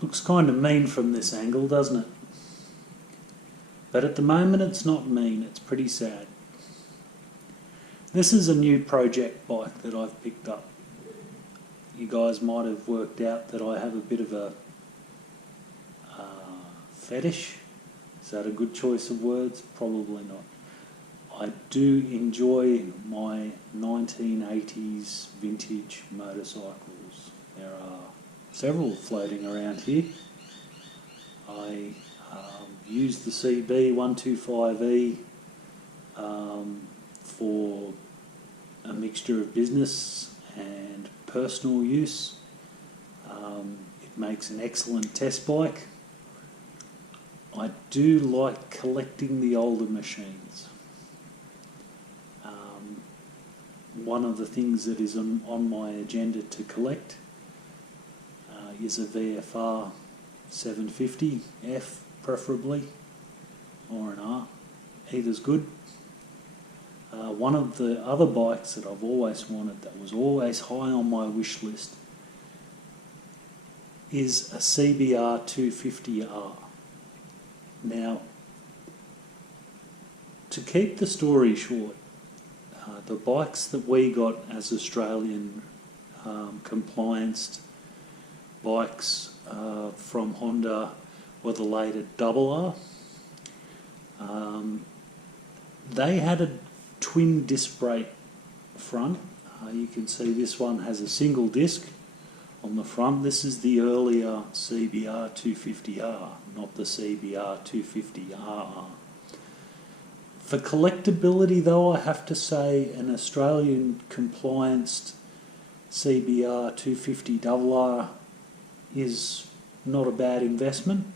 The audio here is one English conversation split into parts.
Looks kind of mean from this angle, doesn't it? But at the moment it's not mean, it's pretty sad. This is a new project bike that I've picked up. You guys might have worked out that I have a bit of a fetish. Is that a good choice of words? Probably not. I do enjoy my 1980s vintage motorcycles. There are several floating around here. I use the CB250R for a mixture of business and personal use. It makes an excellent test bike. I do like collecting the older machines. One of the things that is on my agenda to collect is a VFR 750F preferably, or an R, either's good. One of the other bikes that I've always wanted, that was always high on my wish list, is a CBR250R. Now, to keep the story short, the bikes that we got as Australian complianced bikes from Honda were the later R. They had a twin disc brake front. You can see this one has a single disc on the front. This is the earlier CBR250R, not the CBR250RR. For collectability though, I have to say an Australian complianced CBR250RR is not a bad investment.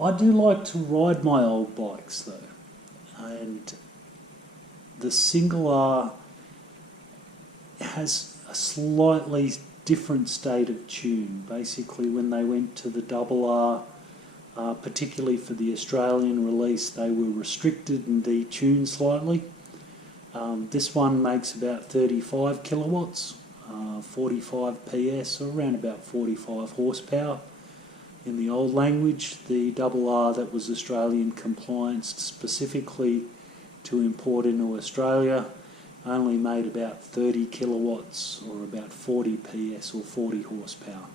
I do like to ride my old bikes though, and the single R has a slightly different state of tune. Basically, when they went to the R, particularly for the Australian release, they were restricted and detuned slightly. This one makes about 35 kilowatts, 45 PS, or around about 45 horsepower. In the old language, the R that was Australian complianced specifically to import into Australia only made about 30 kilowatts, or about 40 PS or 40 horsepower.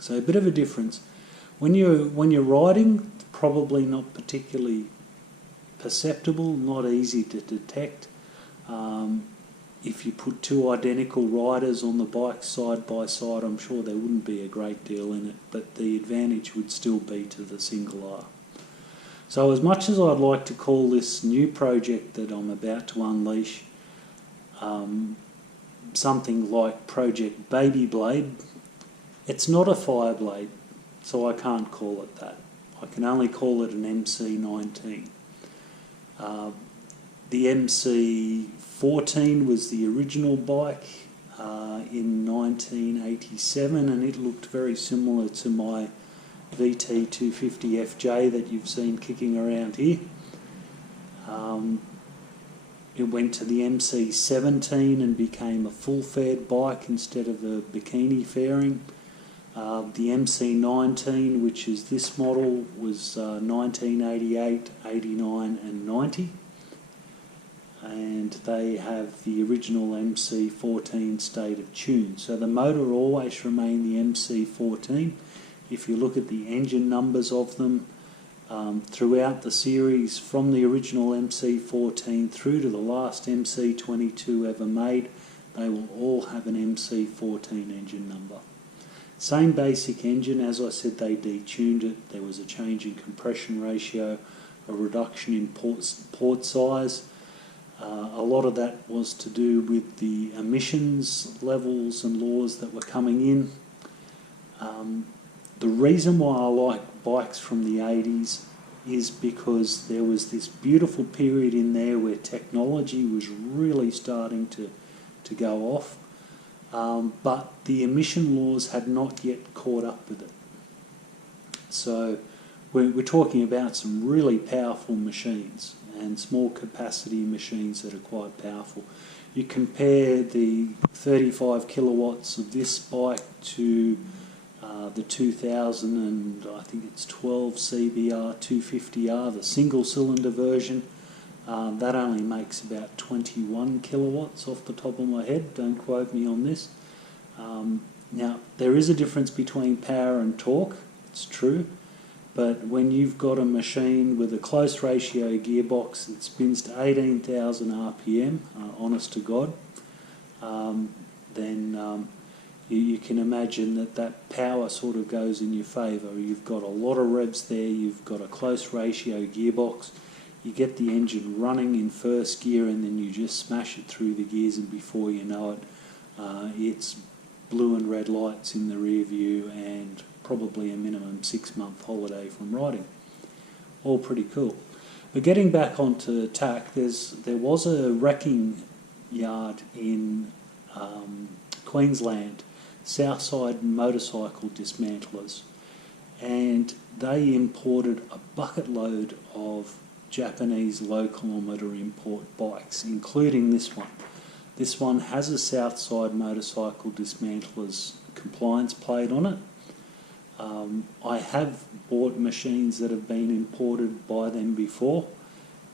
So a bit of a difference. When you're riding, probably not particularly perceptible, not easy to detect. If you put two identical riders on the bike side by side, I'm sure there wouldn't be a great deal in it, but the advantage would still be to the single R. So as much as I'd like to call this new project that I'm about to unleash something like Project Baby Blade, it's not a fire blade, so I can't call it that. I can only call it an MC19. The MC14 was the original bike in 1987, and it looked very similar to my VT250FJ that you've seen kicking around here. It went to the MC17 and became a full-fared bike instead of a bikini fairing. The MC19, which is this model, was 1988, 89 and 90. And they have the original MC14 state of tune. So the motor always remained the MC14. If you look at the engine numbers of them throughout the series, from the original MC14 through to the last MC22 ever made, they will all have an MC14 engine number. Same basic engine, as I said, they detuned it. There was a change in compression ratio, a reduction in port size. A lot of that was to do with the emissions levels and laws that were coming in. The reason why I like bikes from the 80s is because there was this beautiful period in there where technology was really starting to go off, but the emission laws had not yet caught up with it. So we're talking about some really powerful machines and small capacity machines that are quite powerful. You compare the 35 kilowatts of this bike to The 2000 and I think it's 12 CBR250R, the single cylinder version, that only makes about 21 kilowatts off the top of my head, don't quote me on this. Now, there is a difference between power and torque, it's true, but when you've got a machine with a close ratio gearbox that spins to 18,000 RPM, honest to God, then you can imagine that power sort of goes in your favour. You've got a lot of revs there, you've got a close ratio gearbox, you get the engine running in first gear and then you just smash it through the gears, and before you know it, it's blue and red lights in the rear view and probably a minimum 6-month holiday from riding. All pretty cool. But getting back onto TAC, there was a wrecking yard in Queensland, Southside Motorcycle Dismantlers, and they imported a bucket load of Japanese low kilometre import bikes, including this one. This one has a Southside Motorcycle Dismantlers compliance plate on it. I have bought machines that have been imported by them before,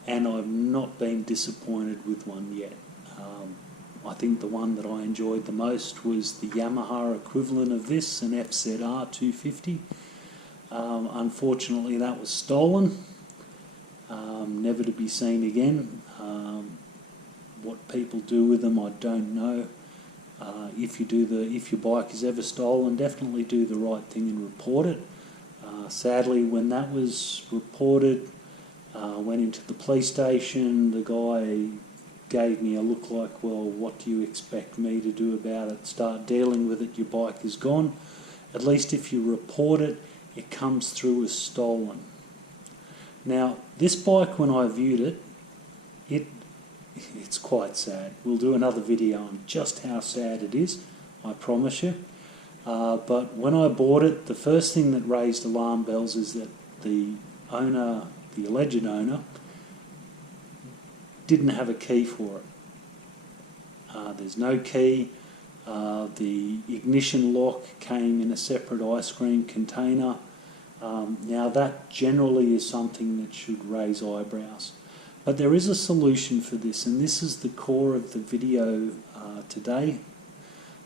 and I've not been disappointed with one yet. I think the one that I enjoyed the most was the Yamaha equivalent of this, an FZR250. Unfortunately, that was stolen, never to be seen again. What people do with them, I don't know. If your bike is ever stolen, definitely do the right thing and report it. Sadly, when that was reported, went into the police station, the guy gave me a look like, well, what do you expect me to do about it? Start dealing with it, your bike is gone. At least if you report it, it comes through as stolen. Now, this bike, when I viewed it, it's quite sad. We'll do another video on just how sad it is, I promise you. But when I bought it, the first thing that raised alarm bells is that the owner, the alleged owner, didn't have a key for it. There's no key. The ignition lock came in a separate ice cream container. Now that generally is something that should raise eyebrows. But there is a solution for this, and this is the core of the video today.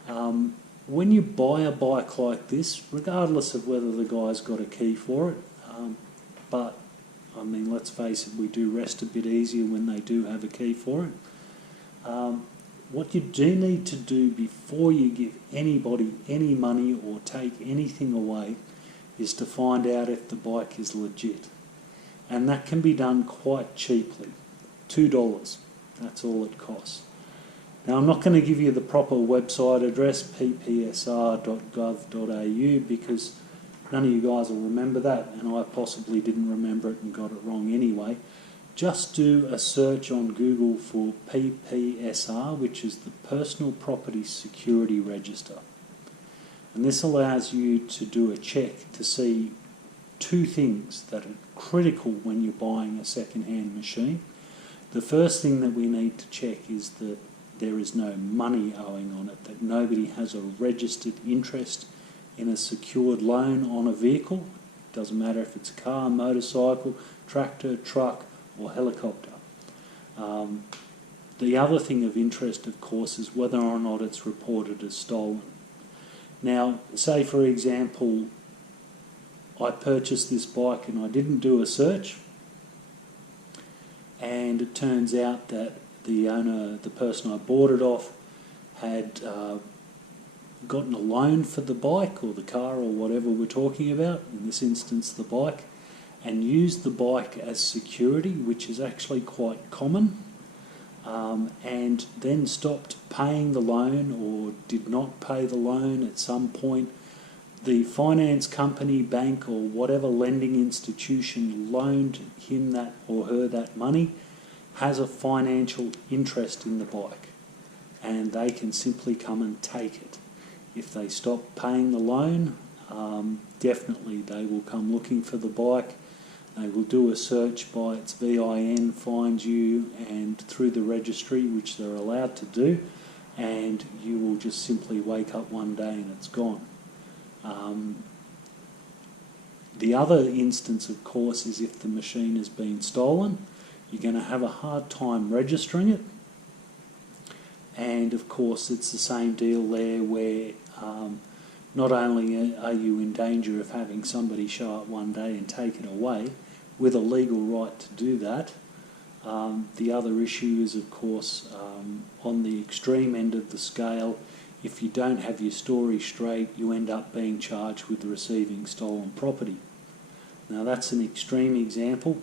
When you buy a bike like this, regardless of whether the guy's got a key for it, but I mean, let's face it, we do rest a bit easier when they do have a key for it. What you do need to do before you give anybody any money or take anything away is to find out if the bike is legit. And that can be done quite cheaply. $2, that's all it costs. Now, I'm not going to give you the proper website address, ppsr.gov.au, because none of you guys will remember that, and I possibly didn't remember it and got it wrong anyway. Just do a search on Google for PPSR, which is the Personal Property Security Register. And this allows you to do a check to see two things that are critical when you're buying a second-hand machine. The first thing that we need to check is that there is no money owing on it, that nobody has a registered interest in a secured loan on a vehicle. Doesn't matter if it's a car, motorcycle, tractor, truck or helicopter. The other thing of interest, of course, is whether or not it's reported as stolen. Now, say for example, I purchased this bike and I didn't do a search, and it turns out that the owner, the person I bought it off, had gotten a loan for the bike or the car or whatever we're talking about, in this instance the bike, and used the bike as security, which is actually quite common, and then stopped paying the loan or did not pay the loan at some point. The finance company, bank or whatever lending institution loaned him that or her that money has a financial interest in the bike, and they can simply come and take it. If they stop paying the loan, definitely they will come looking for the bike. They will do a search by its VIN, find you, and through the registry, which they're allowed to do, and you will just simply wake up one day and it's gone. The other instance, of course, is if the machine has been stolen, you're going to have a hard time registering it. And of course, it's the same deal there where not only are you in danger of having somebody show up one day and take it away with a legal right to do that, the other issue is, of course, on the extreme end of the scale, if you don't have your story straight, you end up being charged with receiving stolen property. Now, that's an extreme example,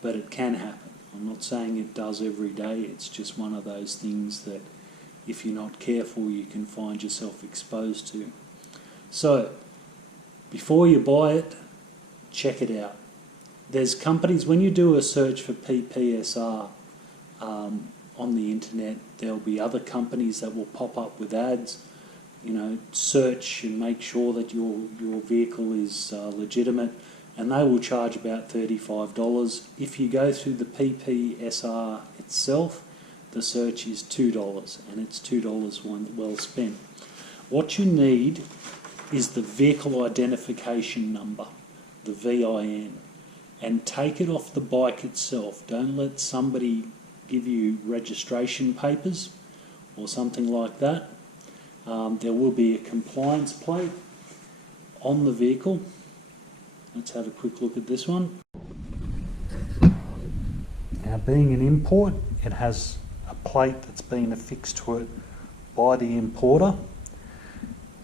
but it can happen. I'm not saying it does every day, it's just one of those things that if you're not careful, you can find yourself exposed to. So, before you buy it, check it out. There's companies, when you do a search for PPSR on the internet, there'll be other companies that will pop up with ads. You know, search and make sure that your vehicle is legitimate, and they will charge about $35. If you go through the PPSR itself, the search is $2, and it's $2 well spent. What you need is the vehicle identification number, the VIN, and take it off the bike itself. Don't let somebody give you registration papers or something like that. There will be a compliance plate on the vehicle. Let's have a quick look at this one. Now, being an import, it has a plate that's been affixed to it by the importer.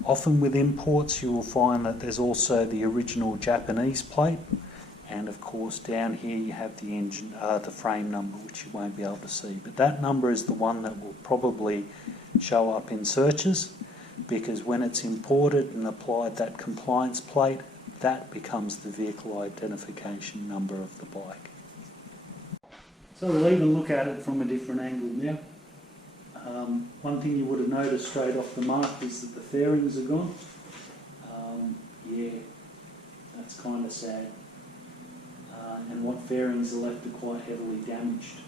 Often with imports you will find that there's also the original Japanese plate, and of course down here you have the engine, the frame number, which you won't be able to see. But that number is the one that will probably show up in searches, because when it's imported and applied that compliance plate, that becomes the vehicle identification number of the bike. So we'll even look at it from a different angle now. One thing you would have noticed straight off the mark is that the fairings are gone. Yeah, that's kind of sad. And what fairings are left are quite heavily damaged.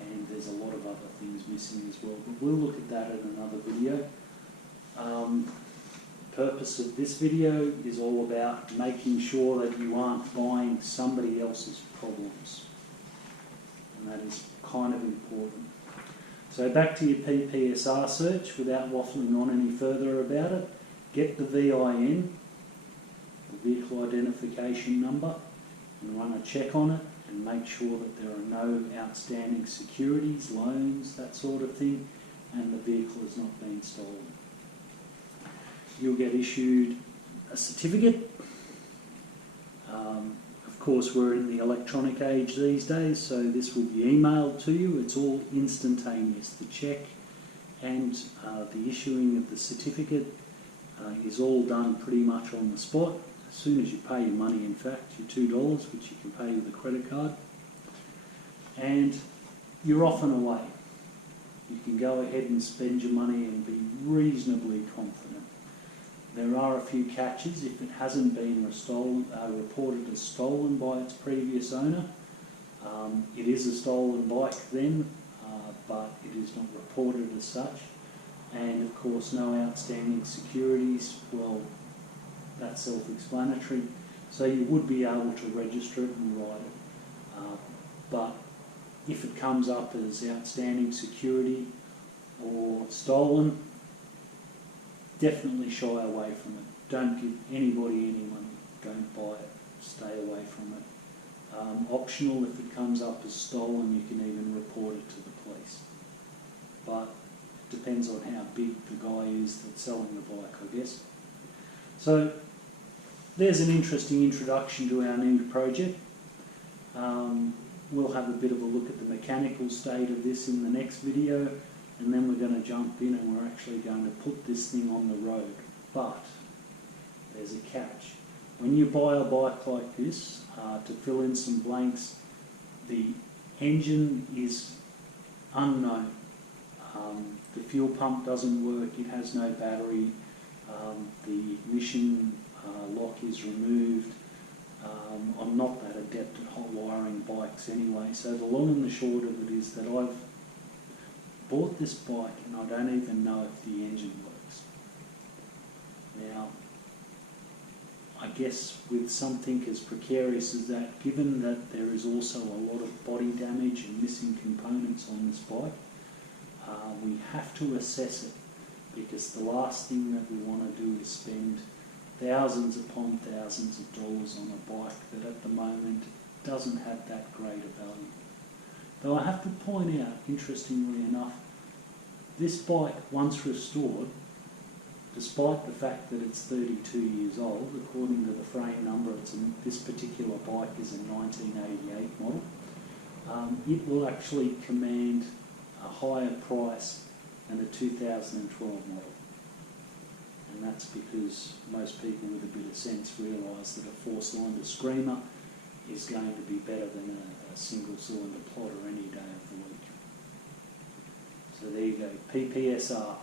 And there's a lot of other things missing as well, but we'll look at that in another video. Purpose of this video is all about making sure that you aren't buying somebody else's problems, and that is kind of important. So back to your PPSR search, without waffling on any further about it, get the VIN, the vehicle identification number, and run a check on it and make sure that there are no outstanding securities, loans, that sort of thing, and the vehicle has not been stolen. You'll get issued a certificate. Of course, we're in the electronic age these days, so this will be emailed to you. It's all instantaneous. The check and the issuing of the certificate is all done pretty much on the spot. As soon as you pay your money, in fact, your $2, which you can pay with a credit card, and you're off and away. You can go ahead and spend your money and be reasonably confident. There are a few catches. If it hasn't been reported as stolen by its previous owner, it is a stolen bike then, but it is not reported as such. And of course, no outstanding securities. Well, that's self-explanatory. So you would be able to register it and ride it. But if it comes up as outstanding security or stolen, definitely shy away from it. Don't give anybody any money. Don't buy it. Stay away from it. Optional, if it comes up as stolen, you can even report it to the police. But it depends on how big the guy is that's selling the bike, I guess. So there's an interesting introduction to our new project. We'll have a bit of a look at the mechanical state of this in the next video, and then we're going to jump in and we're actually going to put this thing on the road. But there's a catch. When you buy a bike like this, to fill in some blanks, the engine is unknown. The fuel pump doesn't work, it has no battery, the ignition lock is removed. I'm not that adept at hot wiring bikes anyway, so the long and the short of it is that I've bought this bike and I don't even know if the engine works. Now, I guess with something as precarious as that, given that there is also a lot of body damage and missing components on this bike, we have to assess it, because the last thing that we want to do is spend thousands upon thousands of dollars on a bike that at the moment doesn't have that great a value. Though I have to point out, interestingly enough, this bike, once restored, despite the fact that it's 32 years old, according to the frame number, this particular bike is a 1988 model, it will actually command a higher price than a 2012 model. And that's because most people with a bit of sense realise that a four-cylinder screamer is going to be better than a single-cylinder plotter any day of the week. So there you go, PPSR.